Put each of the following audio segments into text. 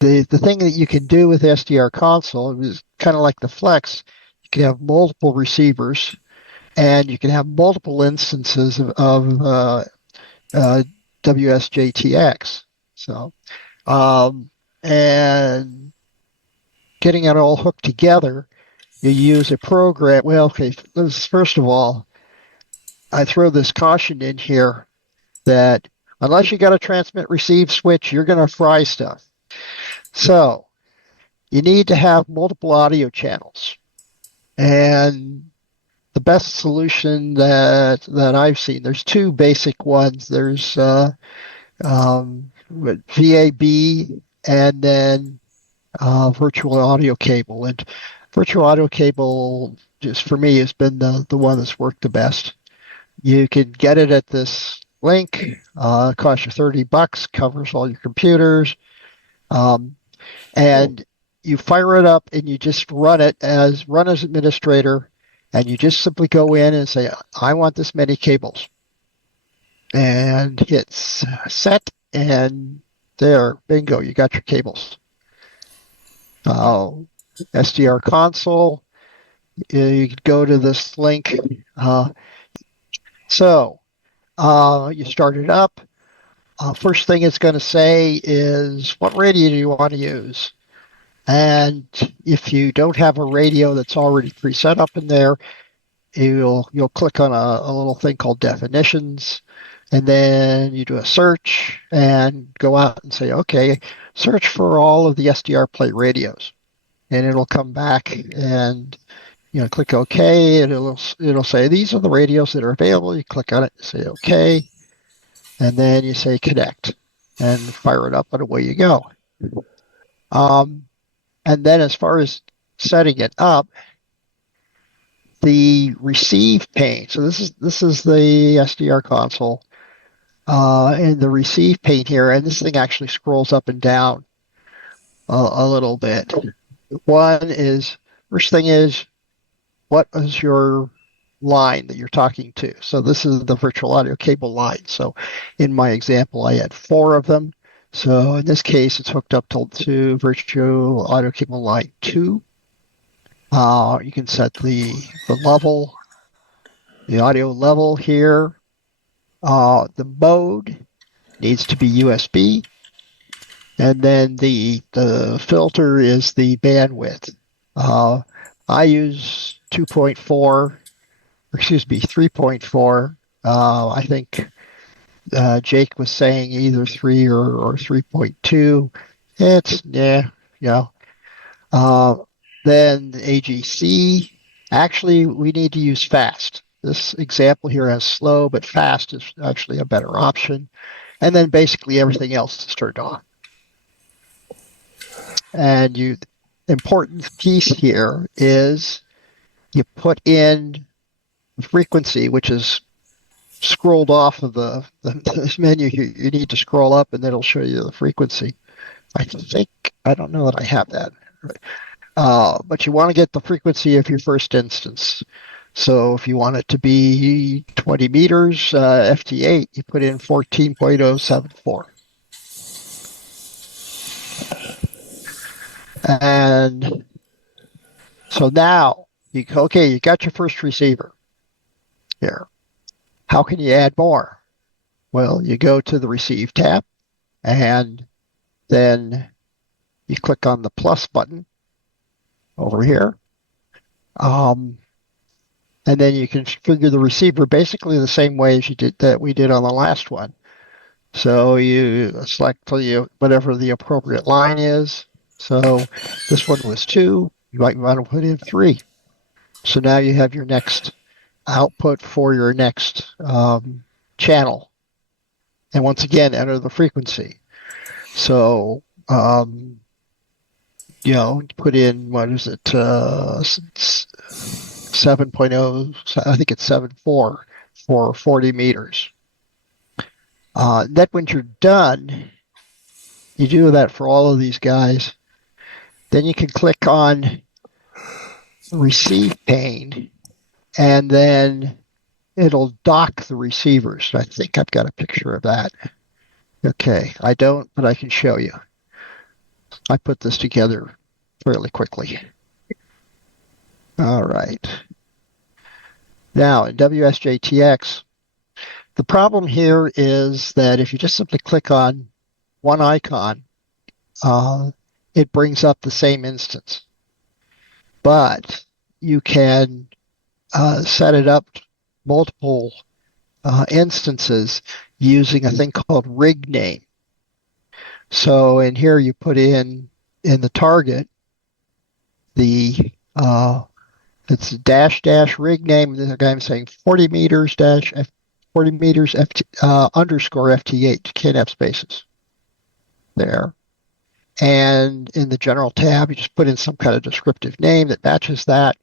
The thing that you can do with SDR console is kind of like the Flex. You can have multiple receivers, and you can have multiple instances of WSJT-X. So, and getting it all hooked together, you use a program. Well, okay, first of all, I throw this caution in here that unless you got a transmit receive switch, you're going to fry stuff. So you need to have multiple audio channels. And the best solution that I've seen, there's two basic ones. There's VAB and then virtual audio cable. And virtual audio cable, just for me, has been the one that's worked the best. You can get it at this link. It costs you $30, covers all your computers. And you fire it up and you just run as administrator, and you just simply go in and say, I want this many cables. And hit set, and there, bingo, you got your cables. SDR console, you could go to this link. So you start it up. First thing it's going to say is, what radio do you want to use? And if you don't have a radio that's already preset up in there, you'll click on a little thing called definitions, and then you do a search and go out and say, okay, search for all of the SDR plate radios, and it'll come back and click OK, and it'll say these are the radios that are available. You click on it and say OK, and then you say connect and fire it up, and away you go. And then as far as setting it up, the receive pane. So this is the SDR console, and the receive pane here, and this thing actually scrolls up and down a little bit. First thing is, what is your line that you're talking to? So this is the virtual audio cable line. So in my example, I had 4 of them. So in this case, it's hooked up to virtual audio cable line 2. You can set the level, the audio level here. The mode needs to be USB. And then the filter is the bandwidth. I use 3.4. I think Jake was saying either 3 or 3.2. It's, then AGC. Actually, we need to use fast. This example here has slow, but fast is actually a better option. And then basically everything else is turned on. And important piece here is you put in frequency, which is scrolled off of the menu here. You need to scroll up, and then it'll show you the frequency. I don't know that I have that. But you want to get the frequency of your first instance. So if you want it to be 20 meters, FT8, you put in 14.074. And so now, you got your first receiver here. How can you add more? Well, you go to the Receive tab, and then you click on the plus button over here. And then you configure the receiver basically the same way as we did on the last one. So you select whatever the appropriate line is. So this one was 2. You might want to put in 3. So now you have your next output for your next channel. And once again, enter the frequency. So, put in, what is it, 7.0, I think it's 7.4 for 40 meters. Then when you're done, you do that for all of these guys. Then you can click on Receive pane, and then it'll dock the receivers. I think I've got a picture of that. Okay, I don't, but I can show you. I put this together fairly quickly. All right. Now, in WSJT-X, the problem here is that if you just simply click on one icon, it brings up the same instance. But you can set it up multiple instances using a thing called rig name. So in here you put in the target it's dash rig name. I'm saying 40 meters dash 40 meters underscore FT8. You can't have spaces there. And in the general tab, you just put in some kind of descriptive name that matches that.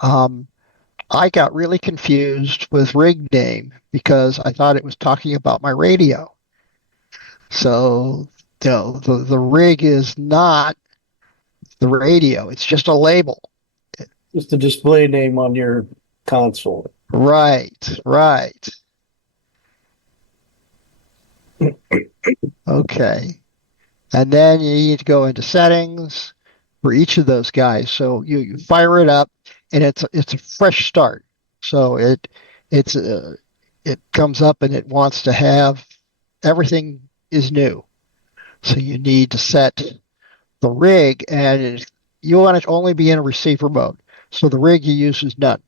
I got really confused with rig name because I thought it was talking about my radio. So the rig is not the radio. It's just a label. Just a display name on your console. Right. Okay. And then you need to go into settings for each of those guys. So you fire it up, and it's a fresh start. So it comes up and it wants to have everything is new. So you need to set the rig, and you want it to only be in a receiver mode. So the rig you use is none.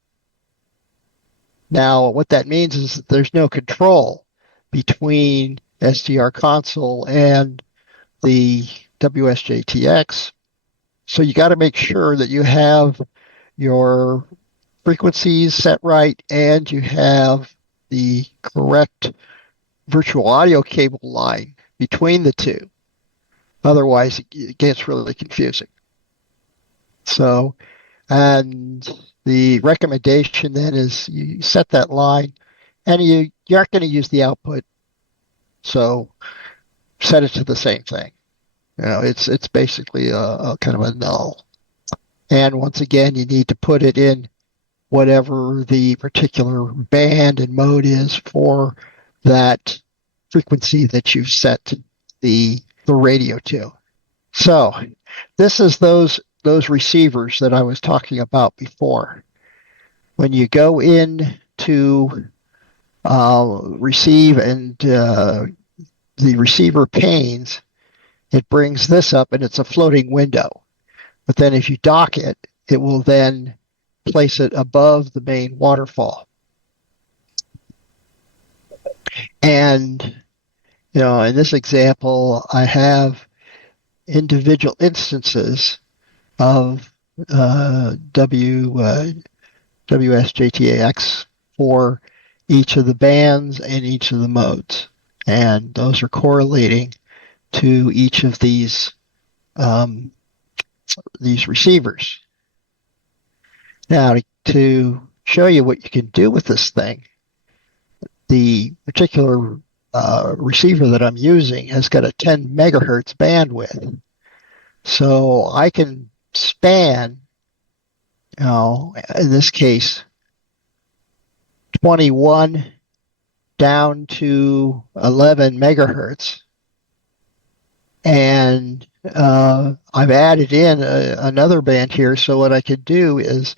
Now, what that means is that there's no control between SDR console and the WSJT-X. So you got to make sure that you have your frequencies set right and you have the correct virtual audio cable line between the two. Otherwise, it gets really confusing. So, and the recommendation then is you set that line, and you aren't going to use the output. So set it to the same thing. It's basically a kind of a null. And once again, you need to put it in whatever the particular band and mode is for that frequency that you've set the radio to. So this is those receivers that I was talking about before. When you go in to receive and the receiver panes, it brings this up and it's a floating window. But then if you dock it, it will then place it above the main waterfall. And, in this example, I have individual instances of WSJT-X for each of the bands and each of the modes. And those are correlating to each of these receivers. Now, to show you what you can do with this thing, the particular receiver that I'm using has got a 10 megahertz bandwidth. So I can span, in this case, 21 down to 11 megahertz. And I've added in another band here. So what I could do is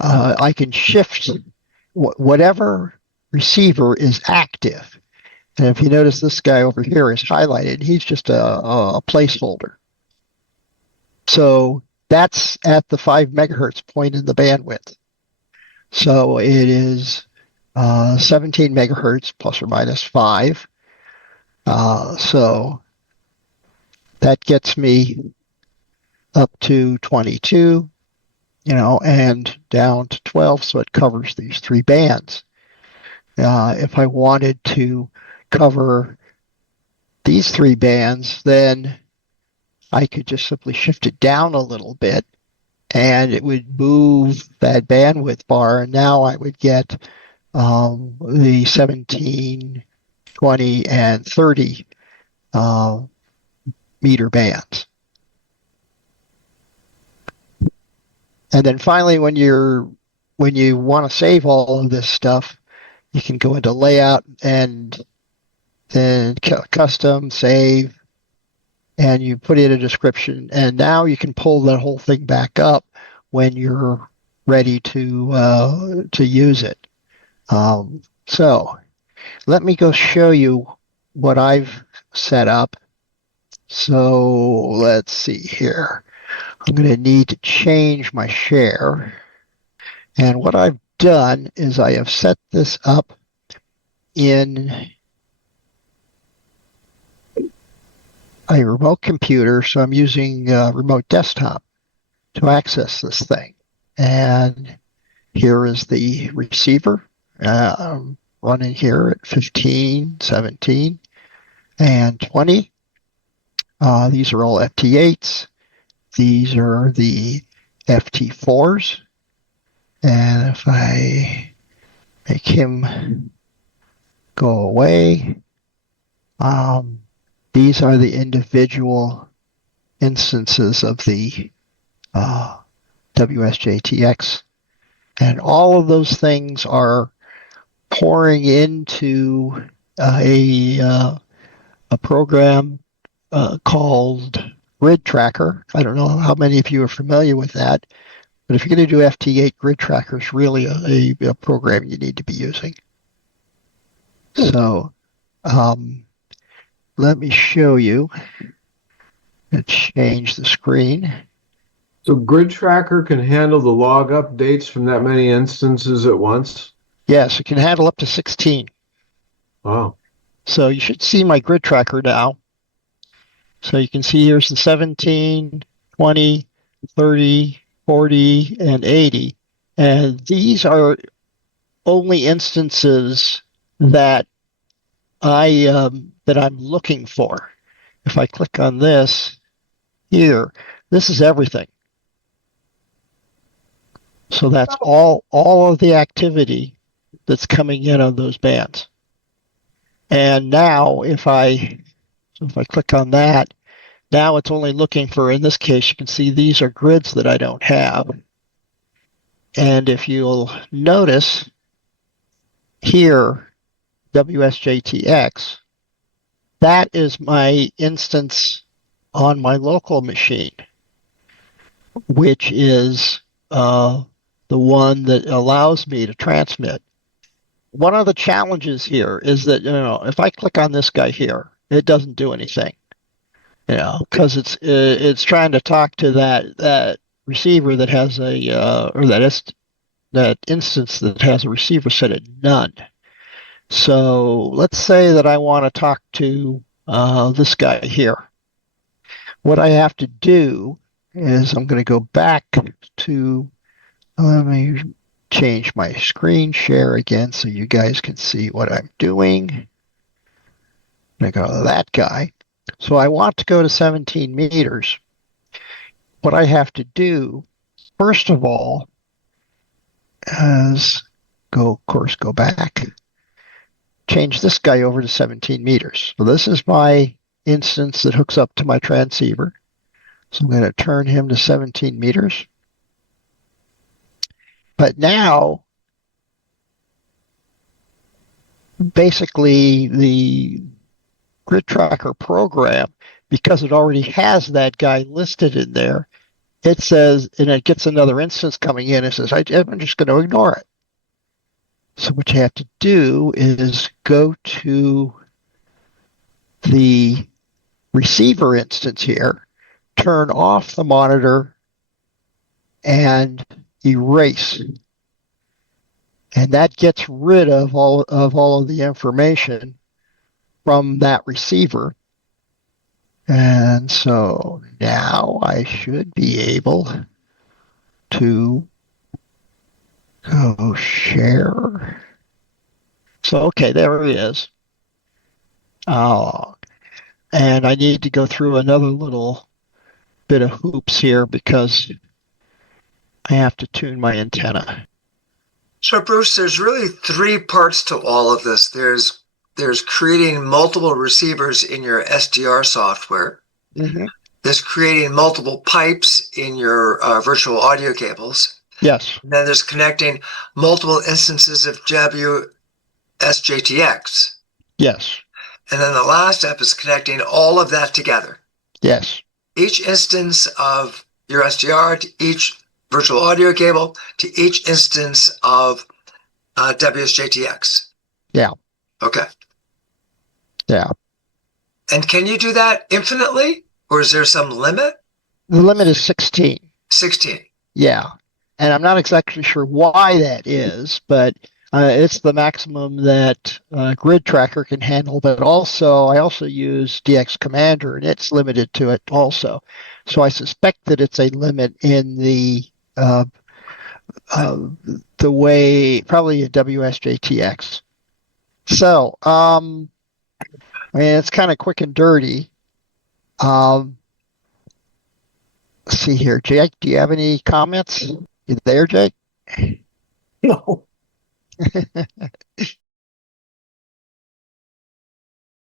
I can shift whatever receiver is active. And if you notice, this guy over here is highlighted. He's just a placeholder. So that's at the 5 megahertz point in the bandwidth. So it is 17 megahertz plus or minus 5. So that gets me up to 22, and down to 12. So it covers these 3 bands. If I wanted to cover these 3 bands, then I could just simply shift it down a little bit and it would move that bandwidth bar. And now I would get the 17, 20, and 30 meter bands. And then finally, when you want to save all of this stuff, you can go into layout and then custom save, and you put in a description, and now you can pull that whole thing back up when you're ready to use it. So let me go show you what I've set up. So let's see here. I'm going to need to change my share. And what I've done is I have set this up in a remote computer. So I'm using a remote desktop to access this thing. And here is the receiver running here at 15, 17, and 20. These are all FT8s. These are the FT4s. And if I make him go away, these are the individual instances of the WSJT-X. And all of those things are pouring into a program called Grid Tracker. I don't know how many of you are familiar with that, but if you're going to do FT8, Grid Tracker is really a program you need to be using. So let me show you and change the screen. So Grid Tracker can handle the log updates from that many instances at once? Yes, it can handle up to 16. Wow. So you should see my Grid Tracker now. So you can see here's the 17, 20, 30, 40, and 80. And these are only instances that I'm looking for. If I click on this here, this is everything. So that's all of the activity that's coming in on those bands. And now if I click on that, now it's only looking for, in this case, you can see these are grids that I don't have. And if you'll notice here, WSJT-X, that is my instance on my local machine, which is the one that allows me to transmit. One of the challenges here is that, if I click on this guy here, it doesn't do anything, because it's trying to talk to that receiver that has that instance that has a receiver set at none. So let's say that I want to talk to this guy here. What I have to do is I'm going to go back to, let me change my screen share again so you guys can see what I'm doing. I'm going to go to that guy. So I want to go to 17 meters. What I have to do, first of all, is go back. Change this guy over to 17 meters. So this is my instance that hooks up to my transceiver. So I'm going to turn him to 17 meters. But now, basically, the Grid Tracker program, because it already has that guy listed in there, it says, and it gets another instance coming in, it says, I'm just going to ignore it. So what you have to do is go to the receiver instance here, turn off the monitor, and erase. And that gets rid of all of the information from that receiver. And so now I should be able to go share. So, okay, there he is. And I need to go through another little bit of hoops here because I have to tune my antenna. So Bruce, there's really three parts to all of this. There's creating multiple receivers in your SDR software. Mm-hmm. There's creating multiple pipes in your virtual audio cables. Yes. And then there's connecting multiple instances of WSJT-X. Yes. And then the last step is connecting all of that together. Yes. Each instance of your SDR to each virtual audio cable to each instance of WSJT-X. Yeah. Okay. Yeah. And can you do that infinitely, or is there some limit? The limit is 16. 16. Yeah. And I'm not exactly sure why that is, but it's the maximum that Grid Tracker can handle. But also, I also use DX Commander, and it's limited to it also. So I suspect that it's a limit in the way, probably a WSJT-X. So, I mean, it's kind of quick and dirty. Let's see here, Jake, do you have any comments? You there, Jake? No.